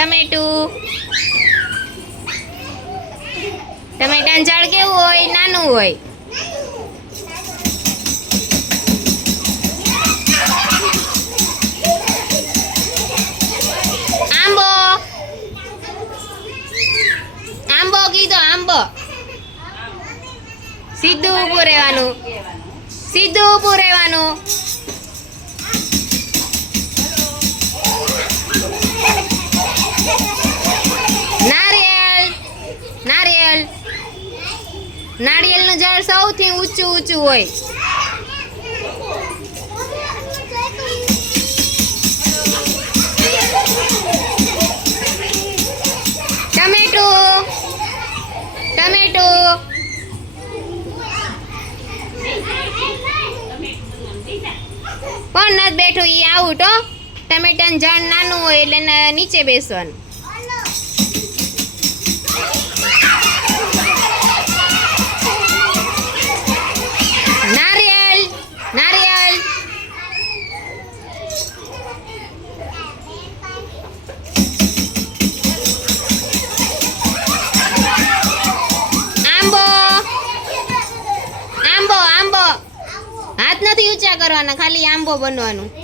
ટમેટું. ટમેટાનું ઝાડ કેવું હોય? નાનું હોય. આંબો. આંબો કીધો, આંબો. સીધું ઊભું રહેવાનું. સીધું ઊભું રહેવાનું. નારિયેળ. નારિયેળ. નારિયેળનું ઝાડ સૌથી ઊંચું ઊંચું હોય. ટમેટું. ટમેટું. કોણ નથી બેઠું? ઈ આઉટ હો. ટમેટાનું ઝાડ નાનું હોય એટલે નીચે બેસવાનું. નારિયેળ. નારિયેળ. આંબો. આંબો. આંબો. હાથ નથી ઊંચા કરવાના, ખાલી આંબો બનવાનું.